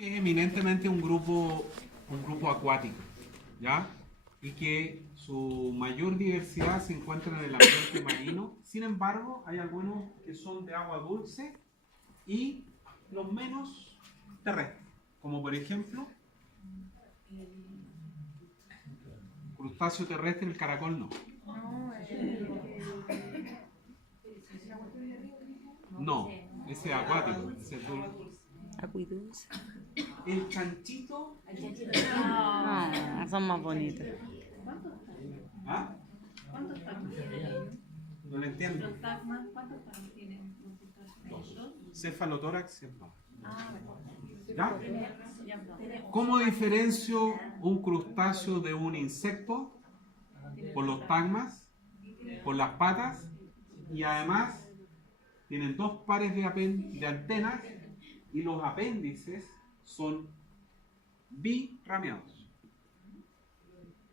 Es eminentemente un grupo acuático, ¿ya? Y que su mayor diversidad se encuentra en el ambiente marino. Sin embargo, hay algunos que son de agua dulce y los menos terrestres, como por ejemplo crustáceo terrestre, el caracol no. No, ese es acuático, ese es dulce. Acuidulce. El chanchito. Ah, son más bonitos. ¿Ah? ¿Cuántos tagmas tienen? No lo entiendo. ¿Los tagmas cuántos tagmas tienen? Dos. Cefalotórax y abdomen. Ah, ¿Ya? ya. ¿Cómo diferencio un crustáceo de un insecto? Por los tagmas, por las patas, y además tienen dos pares de antenas y los apéndices son birrameados.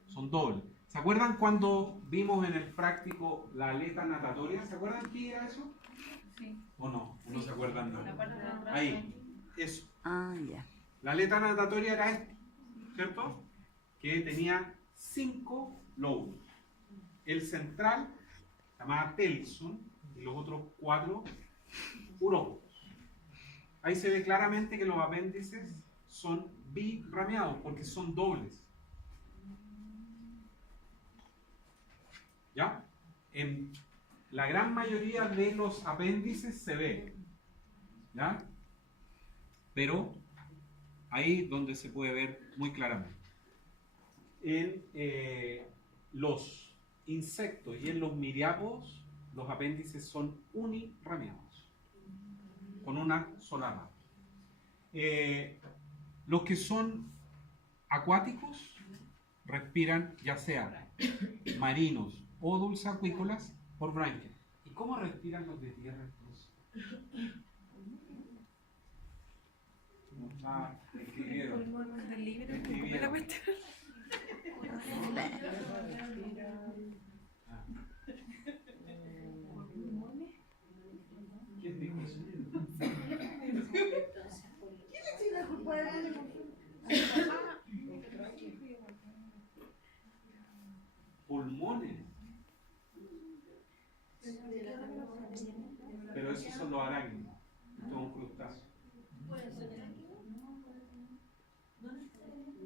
Son dobles. ¿Se acuerdan cuando vimos en el práctico la aleta natatoria? ¿Se acuerdan qué era eso? Sí. ¿O no? ¿O no se acuerdan nada? La parte de atrás. Ahí, eso. Ah, ya. La aleta natatoria era esta, ¿cierto? Que tenía 5 lóbulos. El central, se llamaba telson, y los otros 4, urópodos. Ahí se ve claramente que los apéndices son birrameados, porque son dobles. ¿Ya? En la gran mayoría de los apéndices se ve. ¿Ya? Pero ahí donde se puede ver muy claramente. En los insectos y en los miriápodos, los apéndices son unirrameados, con una sola rama. Los que son acuáticos respiran ya sea marinos o dulceacuícolas por branquias. ¿Y cómo respiran los de tierra entonces? Escribieron. Escribieron. ¿Quién dijo eso? Pulmones. Pero esos son los arácnidos. Esto es un crustáceo.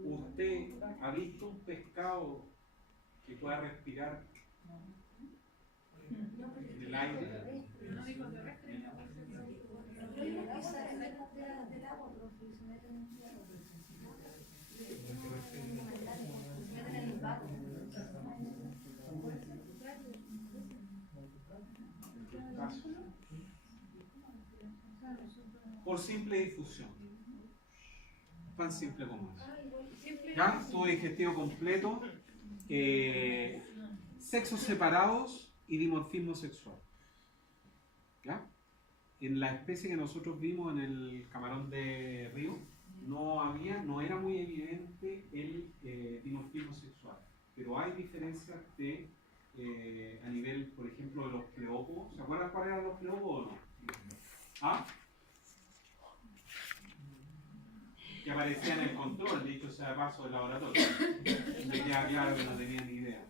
¿Usted ha visto un pescado que pueda respirar en el aire? Por simple difusión. Tan simple como eso. ¿Ya? Tubo digestivo completo, sexos separados y dimorfismo sexual. ¿Ya? En la especie que nosotros vimos en el camarón de río, no era muy evidente el dimorfismo sexual, pero hay diferencias a nivel, por ejemplo, de los pleópodos. ¿Se acuerdan cuáles eran los pleópodos o no? ¿Ah? Que aparecía en el control, dicho sea de paso, del laboratorio. Me queda claro que no tenía ni idea.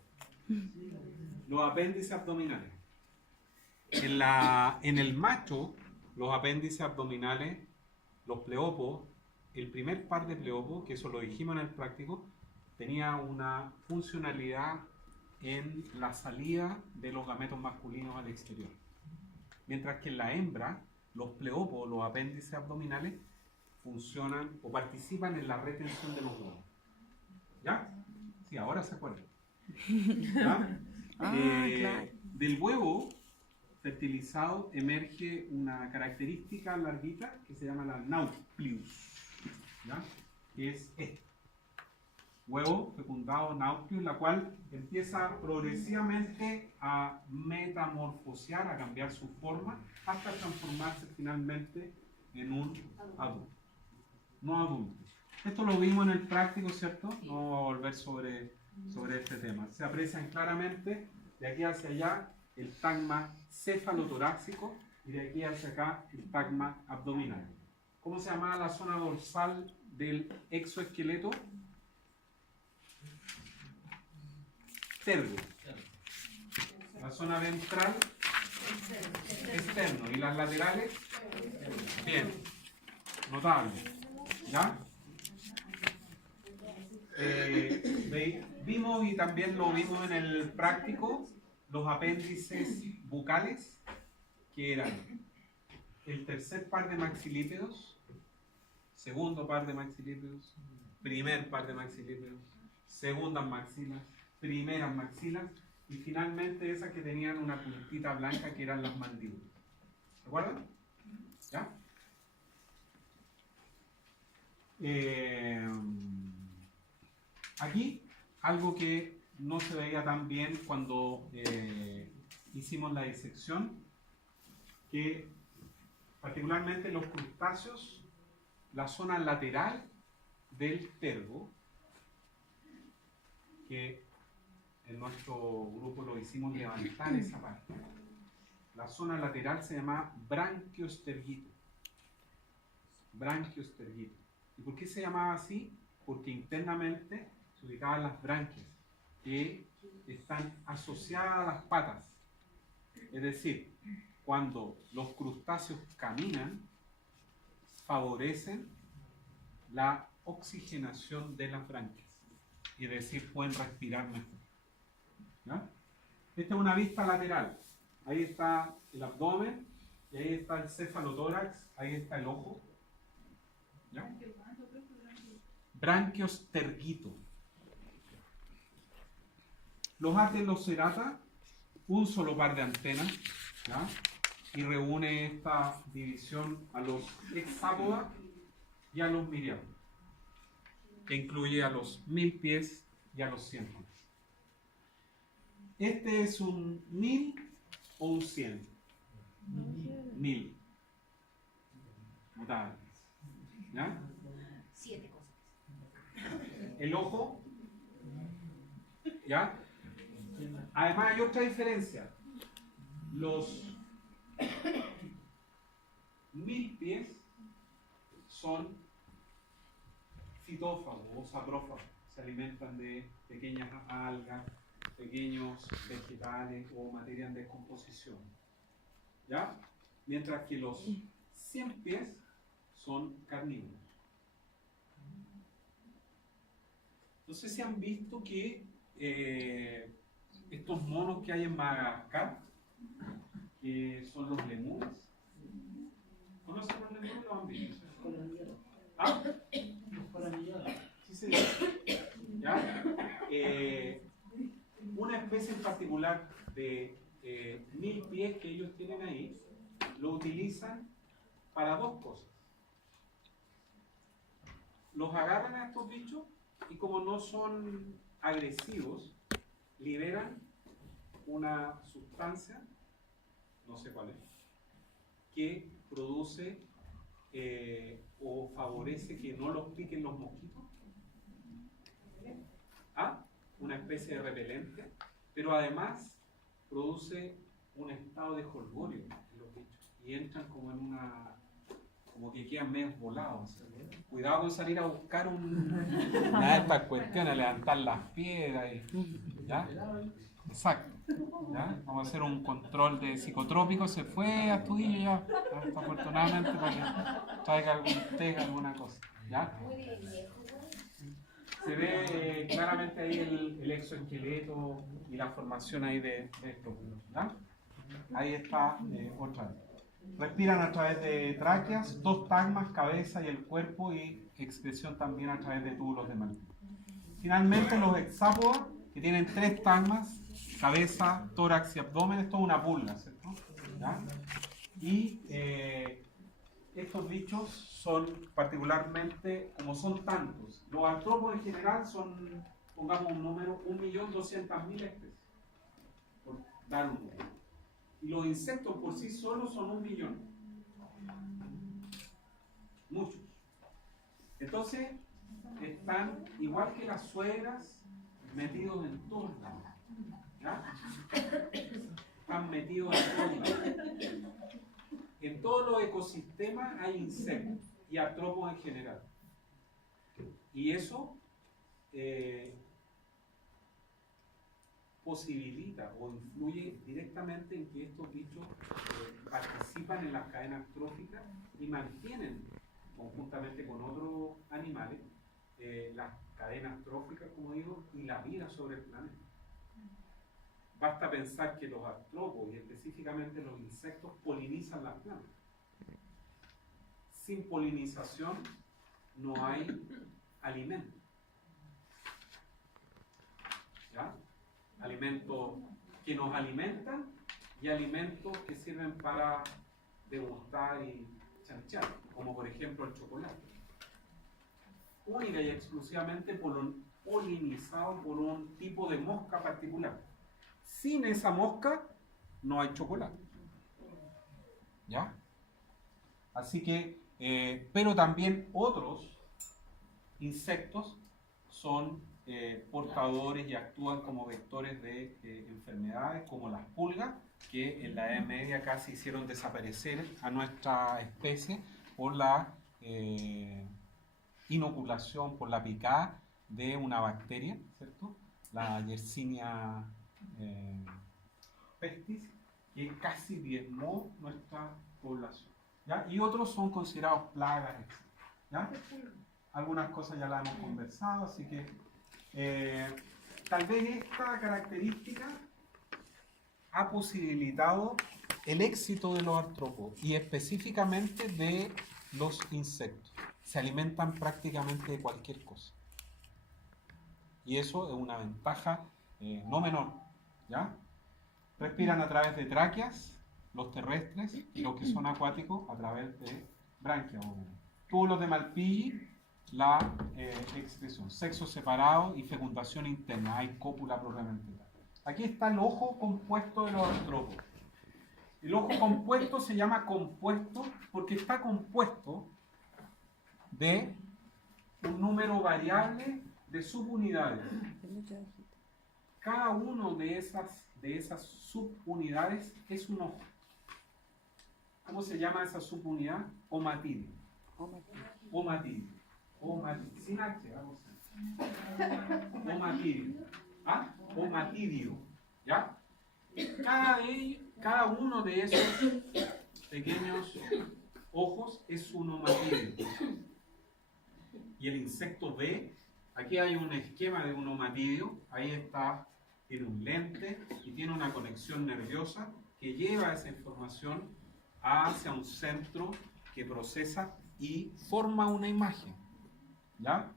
Los apéndices abdominales. En el macho, los apéndices abdominales, los pleópodos, el primer par de pleópodos, que eso lo dijimos en el práctico, tenía una funcionalidad en la salida de los gametos masculinos al exterior. Mientras que en la hembra, los pleópodos, los apéndices abdominales, funcionan o participan en la retención de los huevos. ¿Ya? Sí, ahora se acuerdan. ¿Ya? Claro. Del huevo fertilizado emerge una característica larguita que se llama la nauplius, ¿ya? Que es este. Huevo fecundado nauplius, la cual empieza progresivamente a metamorfosear, a cambiar su forma, hasta transformarse finalmente en un adulto. No adulto. Esto lo vimos en el práctico, ¿cierto? No vamos a volver sobre este tema. Se aprecian claramente de aquí hacia allá el tagma cefalotorácico y de aquí hacia acá el tagma abdominal. ¿Cómo se llamaba la zona dorsal del exoesqueleto tergo. La zona ventral externo y las laterales bien, notable. ¿Ya? Vimos y también lo vimos en el práctico los apéndices bucales, que eran el tercer par de maxilípedos, segundo par de maxilípedos, primer par de maxilípedos, segundas maxilas, primeras maxilas y finalmente esas que tenían una puntita blanca que eran las mandíbulas. ¿Se acuerdan? ¿Ya? Aquí algo que no se veía tan bien cuando hicimos la disección, que particularmente los crustáceos, la zona lateral del tergo, que en nuestro grupo lo hicimos levantar esa parte, la zona lateral se llama branquiostergito. Branquiostergito. ¿Y por qué se llamaba así? Porque internamente se ubicaban las branquias, que están asociadas a las patas. Es decir, cuando los crustáceos caminan, favorecen la oxigenación de las branquias. Y es decir, pueden respirar mejor. ¿Ya? Esta es una vista lateral. Ahí está el abdomen, y ahí está el cefalotórax, ahí está el ojo. ¿Ya? Branquiostergito. Los atelocerata, un solo par de antenas, ¿ya? Y reúne esta división a los hexápoda y a los miriápoda, que incluye a los 1000 pies y a los 100 pies. ¿Este es un 1000 o un 100? 1000. Notable. ¿Ya? 7 cosas. El ojo, ¿ya? Además hay otra diferencia. Los 1000 pies son fitófagos o saprófagos. Se alimentan de pequeñas algas, pequeños vegetales o materia en descomposición. ¿Ya? Mientras que los 100 pies son carnívoros. No sé si han visto que estos monos que hay en Madagascar, que son los lemures, ¿conocen los lemures? ¿Los han visto? ¿Ah? Sí, sí. ¿Ya? Una especie en particular de 1000 pies que ellos tienen ahí, lo utilizan para dos cosas. Los agarran a estos bichos y como no son agresivos, liberan una sustancia, no sé cuál es, que produce o favorece que no los piquen los mosquitos. ¿Ah? Una especie de repelente, pero además produce un estado de jolgorio en los bichos y entran como en una, como que quedan medio volados. Cuidado con salir a buscar una de estas cuestiones, levantar las piedras y, ¿ya? Exacto. ¿Ya? Vamos a hacer un control de psicotrópicos. Se fue a Astudillo ya, afortunadamente, para que traiga algún té, alguna cosa. ¿Ya? Se ve claramente ahí el exoesqueleto y la formación ahí de estos. ¿Ya? Ahí está otra vez. Respiran a través de tráqueas, 2 tagmas, cabeza y el cuerpo, y excreción también a través de túbulos de mandíbula. Finalmente los hexápoda, que tienen 3 tagmas, cabeza, tórax y abdomen. Esto es una pulga, ¿cierto? ¿Ya? Y estos bichos son particularmente, como son tantos, los artrópodos en general son, pongamos un número, 1.200.000 especies, por dar un número. Y los insectos por sí solos son 1 millón. Muchos. Entonces, están, igual que las suegras, metidos en todos lados. ¿Ya? Están metidos en todos lados. En todos los ecosistemas hay insectos y artrópodos en general. Y eso posibilita o influye directamente en que estos bichos participan en las cadenas tróficas y mantienen, conjuntamente con otros animales, las cadenas tróficas, como digo, y la vida sobre el planeta. Basta pensar que los artrópodos, y específicamente los insectos, polinizan las plantas. Sin polinización no hay alimento. ¿Ya? Alimentos que nos alimentan y alimentos que sirven para degustar y chanchar, como por ejemplo el chocolate. Única y exclusivamente polinizado por un tipo de mosca particular. Sin esa mosca no hay chocolate. ¿Ya? Así que, pero también otros insectos son portadores y actúan como vectores de enfermedades como las pulgas, que en la Edad Media casi hicieron desaparecer a nuestra especie por la inoculación, por la picada de una bacteria, ¿cierto? La Yersinia pestis, que casi diezmó nuestra población. ¿Ya? Y otros son considerados plagas, etc. ¿Ya? Algunas cosas ya las hemos conversado, así que tal vez esta característica ha posibilitado el éxito de los artrópodos y específicamente de los insectos. Se alimentan prácticamente de cualquier cosa. Y eso es una ventaja no menor. ¿Ya? Respiran a través de tráqueas, los terrestres, y los que son acuáticos a través de branquias. Túbulos de Malpighi, la expresión, sexo separado y fecundación interna, hay cópula propiamente tal. Aquí está el ojo compuesto de los artrópodos. El ojo compuesto se llama compuesto porque está compuesto de un número variable de subunidades. Cada uno de esas subunidades es un ojo. ¿Cómo se llama esa subunidad? Omatidio. Omatidio. Sin H, vamos a Omatidio. ¿Ah? Omatidio. ¿Ya? Cada uno de esos pequeños ojos es un omatidio. Y el insecto ve, aquí hay un esquema de un omatidio, ahí está, tiene un lente y tiene una conexión nerviosa que lleva esa información hacia un centro que procesa y forma una imagen. ¿Ya?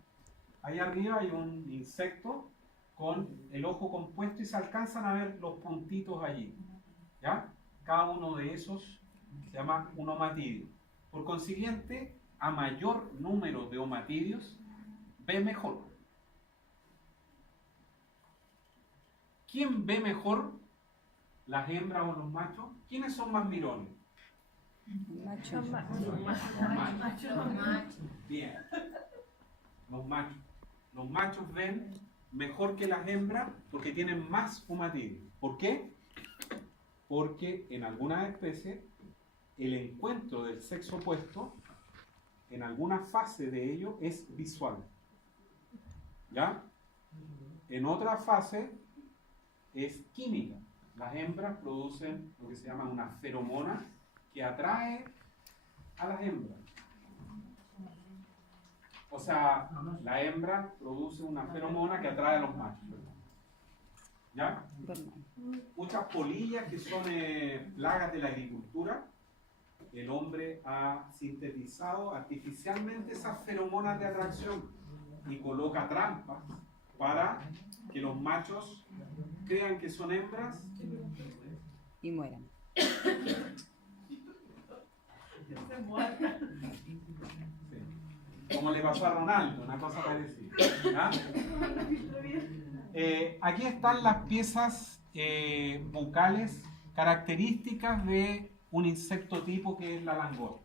Ahí arriba hay un insecto con el ojo compuesto y se alcanzan a ver los puntitos allí. ¿Ya? Cada uno de esos se llama un omatidio. Por consiguiente, a mayor número de omatidios, ve mejor. ¿Quién ve mejor? ¿Las hembras o los machos? ¿Quiénes son más mirones? Machos. Bien. Los machos. Los machos ven mejor que las hembras porque tienen más omatidios. ¿Por qué? Porque en algunas especies el encuentro del sexo opuesto, en alguna fase de ello, es visual. ¿Ya? En otra fase es química. Las hembras producen lo que se llama una feromona que atrae a las hembras. O sea, la hembra produce una feromona que atrae a los machos. ¿Ya? Muchas polillas que son plagas de la agricultura, el hombre ha sintetizado artificialmente esas feromonas de atracción y coloca trampas para que los machos crean que son hembras Y mueran. como le pasó a Ronaldo, una cosa parecida. ¿Ya? Aquí están las piezas bucales características de un insecto tipo que es la langosta.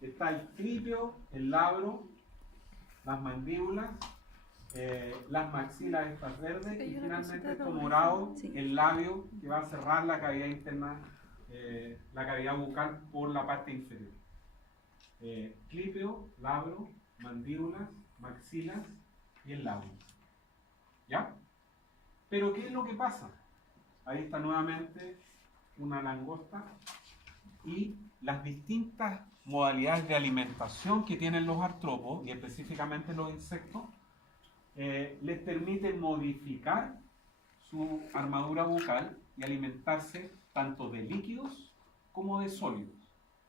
Está el cripio, el labro, las mandíbulas, las maxilas estas verdes y finalmente esto morado, el labio que va a cerrar la cavidad interna, la cavidad bucal por la parte inferior. Clipio, labro, mandíbulas, maxilas y el labio. ¿Ya? Pero ¿qué es lo que pasa? Ahí está nuevamente una langosta y las distintas modalidades de alimentación que tienen los artrópodos y específicamente los insectos les permiten modificar su armadura bucal y alimentarse tanto de líquidos como de sólidos.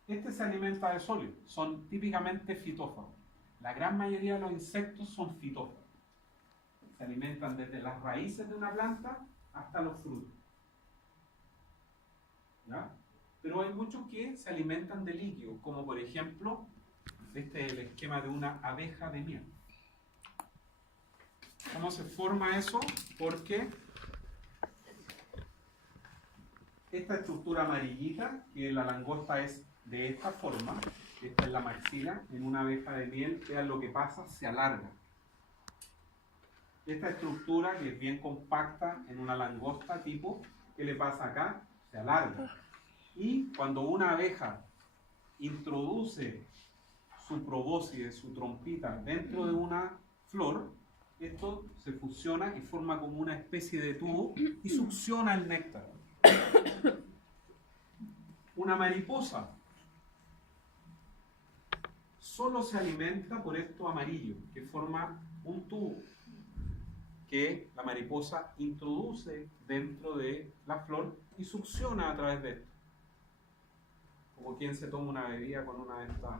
Este se alimenta de sólidos, son típicamente fitófagos. La gran mayoría de los insectos son fitófagos. Se alimentan desde las raíces de una planta hasta los frutos. ¿Ya? Pero hay muchos que se alimentan de líquidos, como por ejemplo, este es el esquema de una abeja de miel. ¿Cómo se forma eso? Porque esta estructura amarillita, que la langosta es de esta forma, esta es la maxila, en una abeja de miel, vean lo que pasa, se alarga. Esta estructura, que es bien compacta en una langosta tipo, ¿qué le pasa acá? Se alarga. Y cuando una abeja introduce su probóscide, su trompita, dentro de una flor, esto se fusiona y forma como una especie de tubo y succiona el néctar. Una mariposa solo se alimenta por esto amarillo, que forma un tubo que la mariposa introduce dentro de la flor y succiona a través de esto. Como quien se toma una bebida con una de estas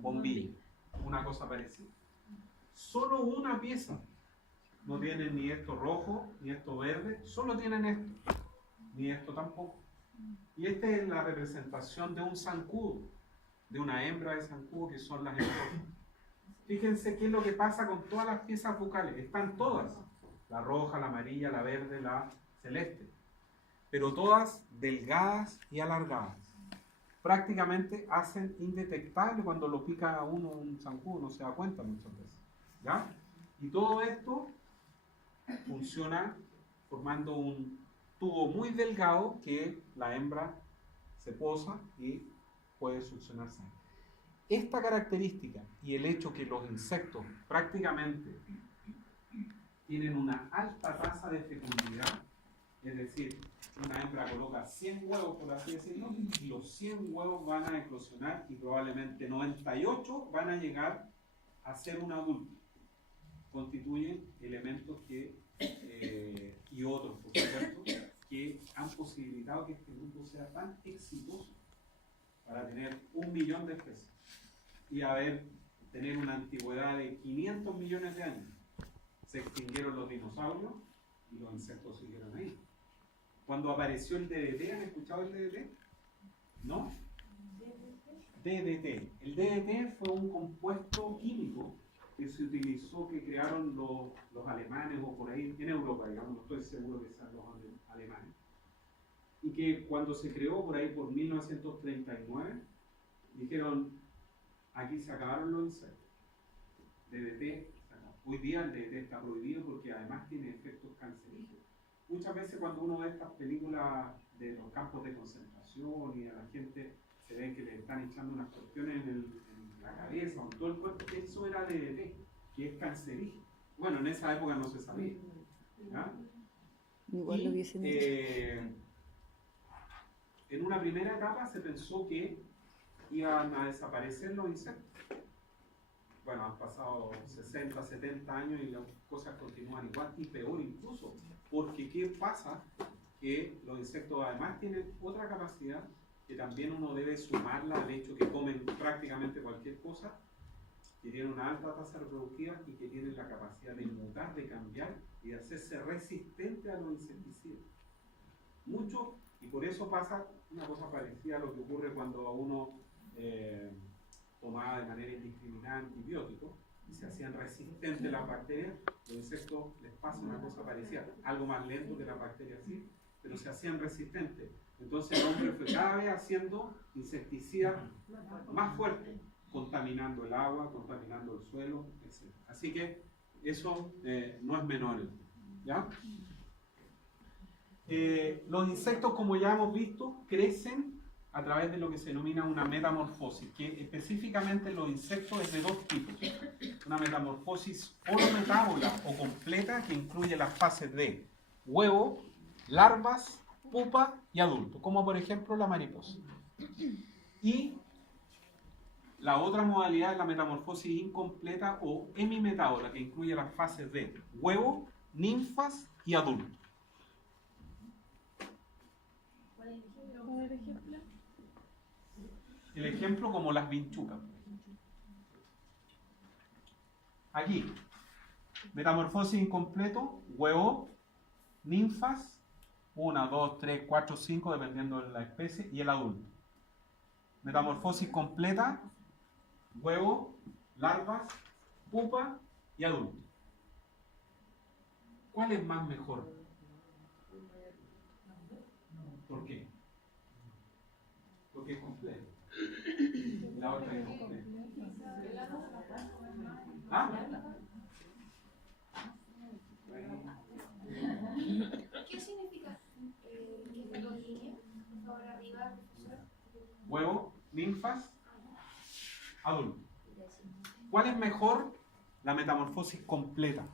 bombillas, una cosa parecida. Solo una pieza, no tienen ni esto rojo, ni esto verde, solo tienen esto, ni esto tampoco. Y esta es la representación de un zancudo, de una hembra de zancudo, que son las hembras. Fíjense qué es lo que pasa con todas las piezas bucales. Están todas, la roja, la amarilla, la verde, la celeste, pero todas delgadas y alargadas. Prácticamente hacen indetectable cuando lo pica a uno un zancudo, no se da cuenta muchas veces. ¿Ya? Y todo esto funciona formando un tubo muy delgado que la hembra se posa y puede succionar sangre. Esta característica y el hecho que los insectos prácticamente tienen una alta tasa de fecundidad, es decir, una hembra coloca 100 huevos, por así decirlo, y los 100 huevos van a eclosionar y probablemente 98 van a llegar a ser un adulto. Constituyen elementos que, y otros, por supuesto, que han posibilitado que este grupo sea tan exitoso para tener 1 millón de especies y tener una antigüedad de 500 millones de años. Se extinguieron los dinosaurios y los insectos siguieron ahí. Cuando apareció el DDT, ¿han escuchado el DDT? ¿No? DDT. El DDT fue un compuesto químico que se utilizó, que crearon los alemanes o por ahí, en Europa, digamos, no estoy seguro que sean los alemanes, y que cuando se creó por ahí por 1939, dijeron, aquí se acabaron los insectos. DDT, hoy día el DDT está prohibido porque además tiene efectos cancerígenos. Muchas veces cuando uno ve estas películas de los campos de concentración y a la gente se ve que le están echando unas cuestiones en la cabeza o en todo el cuerpo, eso era DDT, que es cancerígeno. Bueno, en esa época no se sabía. ¿Ya? Igual lo hubiesen hecho. En una primera etapa se pensó que iban a desaparecer los insectos. Bueno, han pasado 60, 70 años y las cosas continúan igual y peor incluso. Porque ¿qué pasa? Que los insectos además tienen otra capacidad que también uno debe sumarla al hecho que comen prácticamente cualquier cosa, que tienen una alta tasa reproductiva y que tienen la capacidad de mutar, de cambiar y de hacerse resistente a los insecticidas. Mucho, y por eso pasa una cosa parecida a lo que ocurre cuando a uno tomaba de manera indiscriminada antibióticos y se hacían resistentes las bacterias. Los insectos les pasa una cosa parecida, algo más lento que las bacterias sí, pero se hacían resistentes. Entonces el hombre fue cada vez haciendo insecticidas más fuertes, contaminando el agua, contaminando el suelo, etc. Así que eso no es menor, ¿ya? Los insectos, como ya hemos visto, crecen a través de lo que se denomina una metamorfosis, que específicamente en los insectos es de dos tipos. Una metamorfosis holometábola o completa que incluye las fases de huevo, larvas, pupa y adulto, como por ejemplo la mariposa. Y la otra modalidad es la metamorfosis incompleta o hemimetábola, que incluye las fases de huevo, ninfas y adulto. El ejemplo como las vinchucas. Aquí, metamorfosis incompleto, huevo, ninfas, 1, 2, 3, 4, 5, dependiendo de la especie, y el adulto. Metamorfosis completa, huevo, larvas, pupa y adulto. ¿Cuál es más mejor? ¿Por qué? Porque es completo. La otra es incompleta. ¿Ah? ¿Qué significa esta dos líneas? Por favor, arriba, profesor. Huevo, ninfas, adulto. ¿Cuál es mejor? La metamorfosis completa.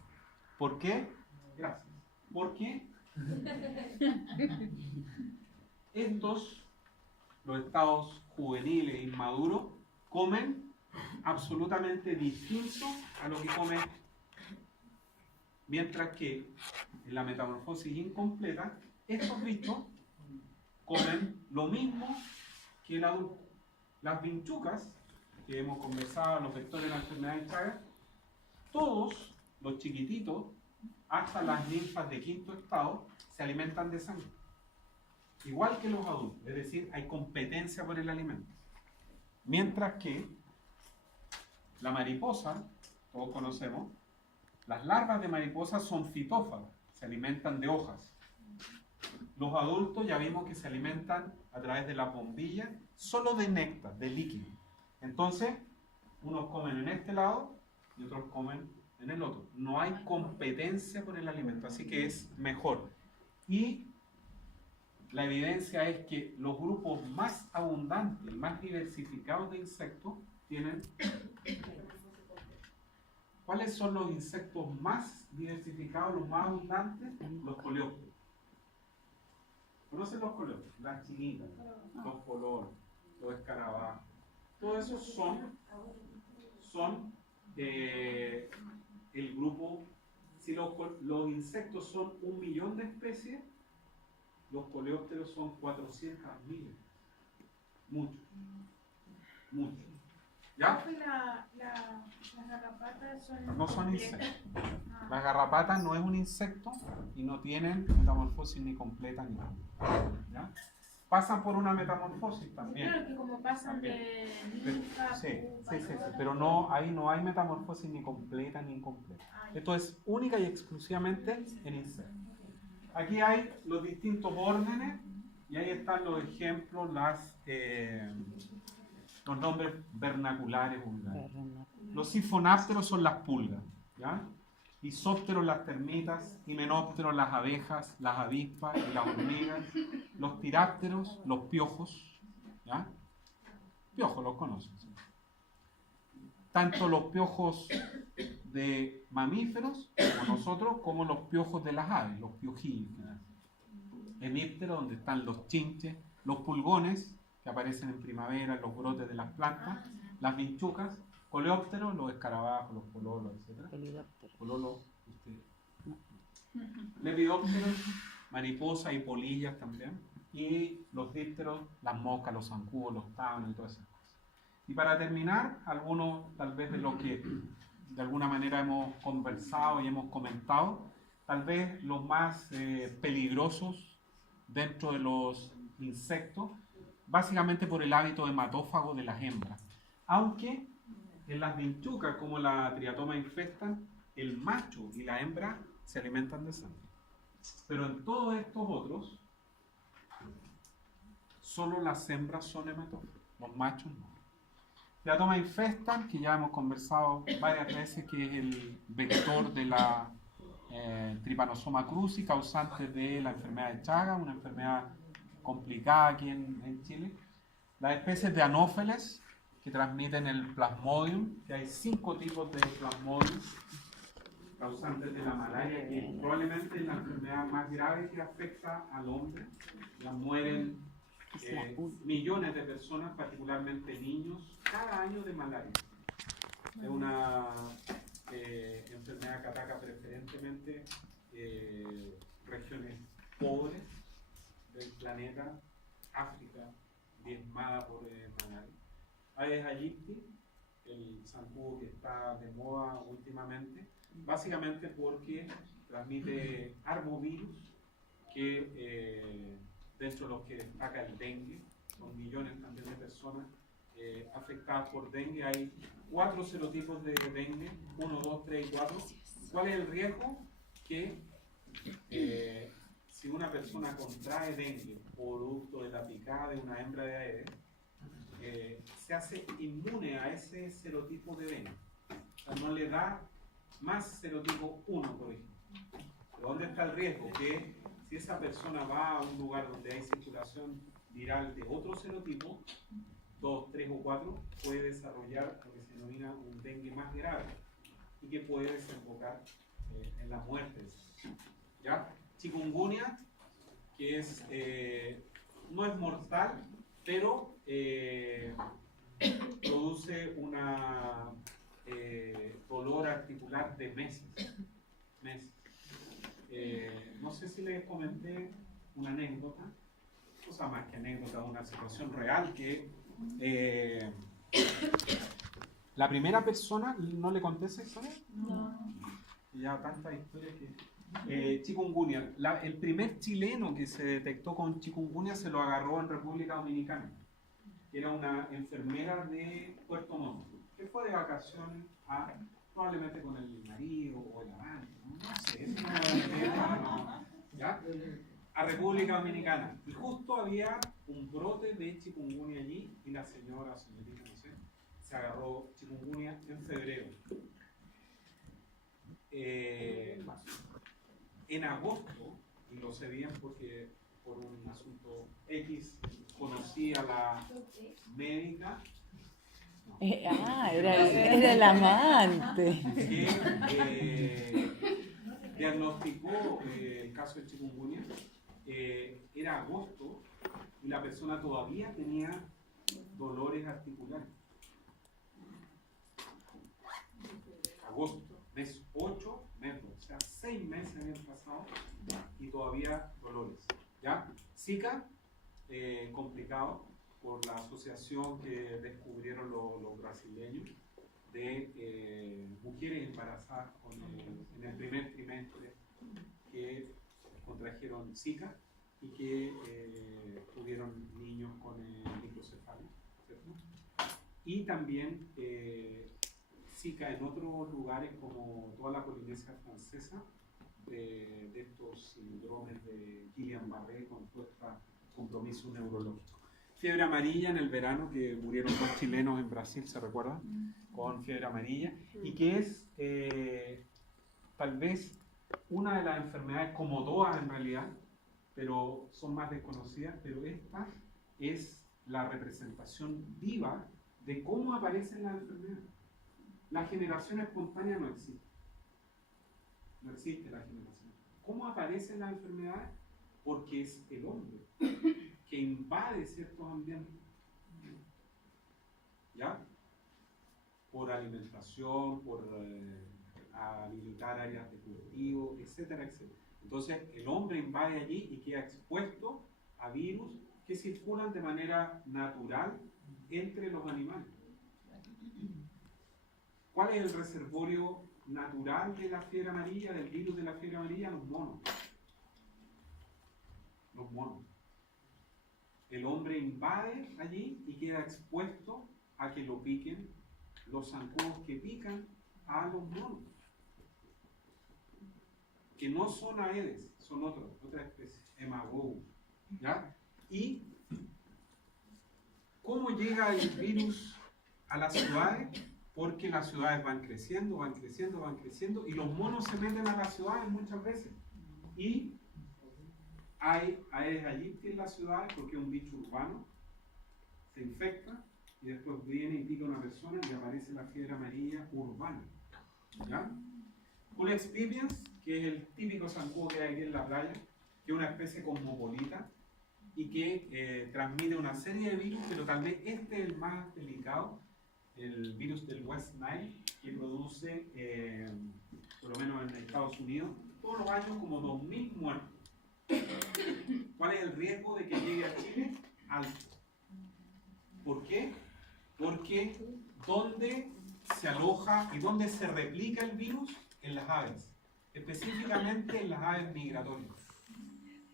¿Por qué? Gracias. Porque estos, los estados juveniles inmaduros, comen absolutamente distinto a lo que comen, mientras que en la metamorfosis incompleta, estos bichos comen lo mismo que el adulto. Las vinchucas, que hemos conversado, los vectores de la enfermedad de Chagas, todos los chiquititos, hasta las ninfas de quinto estado, se alimentan de sangre. Igual que los adultos, es decir, hay competencia por el alimento. Mientras que la mariposa, todos conocemos, las larvas de mariposa son fitófagas, se alimentan de hojas. Los adultos ya vimos que se alimentan a través de la bombilla, solo de néctar, de líquido. Entonces, unos comen en este lado y otros comen en el otro. No hay competencia por el alimento, así que es mejor. Y la evidencia es que los grupos más abundantes, más diversificados de insectos tienen... ¿Cuáles son los insectos más diversificados, los más abundantes? Los coleópteros. ¿Conocen los coleópteros? Las chinitas, los pololos, los escarabajos. Todos esos son el grupo. Si los insectos son 1 millón de especies, los coleópteros son 400.000. Mucho. Mucho. ¿Ya? Las garrapatas son... No son insectos. Las garrapatas no es un insecto y no tienen metamorfosis ni completa ni nada. ¿Ya? Pasan por una metamorfosis también. Claro, que como pasan de ninfa, Sí, pupa, sí, pero no, ahí no hay metamorfosis ni completa ni incompleta. Esto es única y exclusivamente en insectos. Aquí hay los distintos órdenes y ahí están los ejemplos, los nombres vernaculares vulgares. Los sifonápteros son las pulgas, ¿ya? Isópteros las termitas, himenópteros las abejas, las avispas y las hormigas, los tirápteros, los piojos, ¿ya? Piojos los conocen, ¿sí? Tanto los piojos de mamíferos, como nosotros, como los piojos de las aves, los piojillos. Hemípteros, donde están los chinches, los pulgones, que aparecen en primavera en los brotes de las plantas, las vinchucas, coleópteros, los escarabajos, los pololos, etc. Pololos, lepidópteros, mariposas y polillas también, y los dípteros, las moscas, los zancudos, los tábanos y todas esas cosas. Y para terminar, algunos tal vez de lo que de alguna manera hemos conversado y hemos comentado, tal vez los más peligrosos dentro de los insectos, básicamente por el hábito hematófago de las hembras. Aunque en las vinchucas, como la Triatoma infesta, el macho y la hembra se alimentan de sangre. Pero en todos estos otros, solo las hembras son hematófagas, los machos no. Triatoma infesta, que ya hemos conversado varias veces, que es el vector de la Trypanosoma cruzi, causante de la enfermedad de Chagas, una enfermedad complicada aquí en Chile. Las especies de anófeles que transmiten el plasmodium, que hay 5 tipos de plasmodium causantes de la malaria, que probablemente es la enfermedad más grave que afecta al hombre. Ya mueren millones de personas, particularmente niños, cada año de malaria. Es una enfermedad que ataca preferentemente regiones pobres del planeta, África, diezmada por malaria. Aedes aegypti, el zancudo que está de moda últimamente, básicamente porque transmite arbovirus, que dentro de los que destaca el dengue, son millones también de personas afectadas por dengue. Hay 4 serotipos de dengue, 1, 2, 3 y 4. ¿Cuál es el riesgo? Que si una persona contrae dengue producto de la picada de una hembra de Aedes, se hace inmune a ese serotipo de dengue. O sea, no le da más serotipo 1, por ejemplo. ¿Pero dónde está el riesgo? Que si esa persona va a un lugar donde hay circulación viral de otro serotipo, 2, 3 o 4, puede desarrollar lo que se denomina un dengue más grave y que puede desembocar en la muerte. ¿Ya? Chikungunya, que es, no es mortal, pero produce una dolor articular de meses. No sé si les comenté una anécdota, cosa más que anécdota, una situación real que la primera persona, ¿no le conté esa historia? No. Ya tanta historia que... chikungunya, el primer chileno que se detectó con chikungunya se lo agarró en República Dominicana. Era una enfermera de Puerto Montt, que fue de vacaciones probablemente con el marido o el amante, no sé, ¿ya? A República Dominicana. Y justo había un brote de chikungunya allí y la señorita, no sé, se agarró chikungunya en febrero. En agosto, y lo sé bien porque por un asunto X conocí a la médica. Era el amante. Que diagnosticó el caso de chikungunya. Era agosto y la persona todavía tenía dolores articulares. Agosto, mes 8, mes 2, o sea, 6 meses habían pasado y todavía dolores. ¿Ya? Zika, complicado por la asociación que descubrieron los brasileños de mujeres embarazadas en el primer trimestre que contrajeron Zika y que tuvieron niños con microcefalia, ¿cierto? Y también Zika en otros lugares como toda la Polinesia francesa, de estos síndromes de Guillain-Barré con todo este compromiso neurológico. Fiebre amarilla en el verano, que murieron 2 chilenos en Brasil, ¿se recuerdan? Con fiebre amarilla, y que es tal vez una de las enfermedades, como todas en realidad, pero son más desconocidas, pero esta es la representación viva de cómo aparecen las enfermedades. La generación espontánea no existe. No existe la generación. ¿Cómo aparecen las enfermedades? Porque es el hombre que invade ciertos ambientes. ¿Ya? Por alimentación, por habilitar áreas de cultivo, etcétera, etcétera. Entonces, el hombre invade allí y queda expuesto a virus que circulan de manera natural entre los animales. ¿Cuál es el reservorio natural de la fiebre amarilla, del virus de la fiebre amarilla? Los monos. Los monos. El hombre invade allí y queda expuesto a que lo piquen los zancudos que pican a los monos. Que no son Aedes, son otra especie, Hemagobus. ¿Ya? ¿Y cómo llega el virus a las ciudades? Porque las ciudades van creciendo, van creciendo, van creciendo, y los monos se meten a las ciudades muchas veces. Y hay Aedes aegypti en las ciudades porque es un bicho urbano, se infecta y después viene y pica a una persona y aparece la fiebre amarilla urbana. ¿Ya? Culex pipiens, que es el típico zancudo que hay aquí en la playa, que es una especie cosmopolita y que transmite una serie de virus, pero tal vez este es el más delicado, el virus del West Nile, que produce, por lo menos en Estados Unidos, todos los años como 2.000 muertos. ¿Cuál es el riesgo de que llegue a Chile? Alto. ¿Por qué? Porque ¿dónde se aloja y dónde se replica el virus? En las aves, específicamente en las aves migratorias,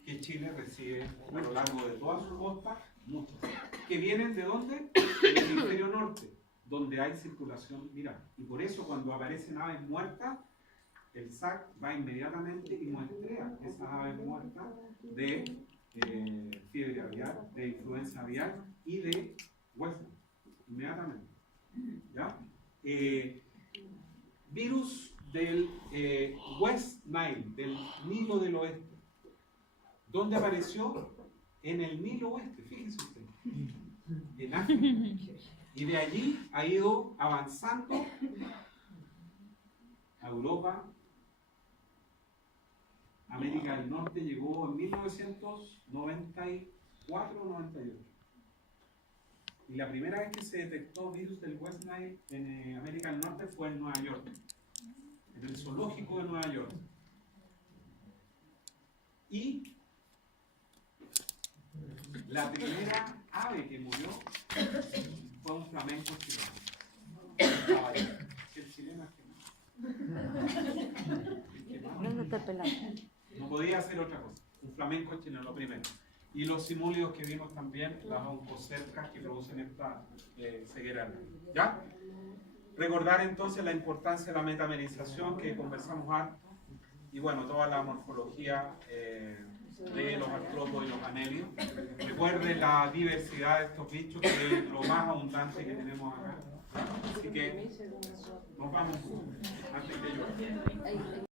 que Chile recibe a lo largo de toda su costa, muchas, que vienen ¿de dónde? Del hemisferio norte, donde hay circulación viral. Y por eso cuando aparecen aves muertas, el SAC va inmediatamente y muestrea esas aves muertas de fiebre aviar, de influenza aviar y de West Nile, inmediatamente. ¿Ya? Virus del West Nile, del Nilo del Oeste. ¿Dónde apareció? En el Nilo Oeste, fíjense usted. En África. Y de allí ha ido avanzando a Europa. América del Norte llegó en 1994 o 98. Y la primera vez que se detectó virus del West Nile en América del Norte fue en Nueva York, en el zoológico de Nueva York. Y la primera ave que murió fue un flamenco chileno. El chileno es que no podía hacer otra cosa. Un flamenco chileno, lo primero. Y los simúlidos que vimos también, las oncocercas que producen esta ceguera. ¿Ya? Recordar entonces la importancia de la metamerización que conversamos antes. Y bueno, toda la morfología de los artrópodos y los anelios. Recuerden la diversidad de estos bichos, que es lo más abundante que tenemos acá. Así que nos vamos antes que yo.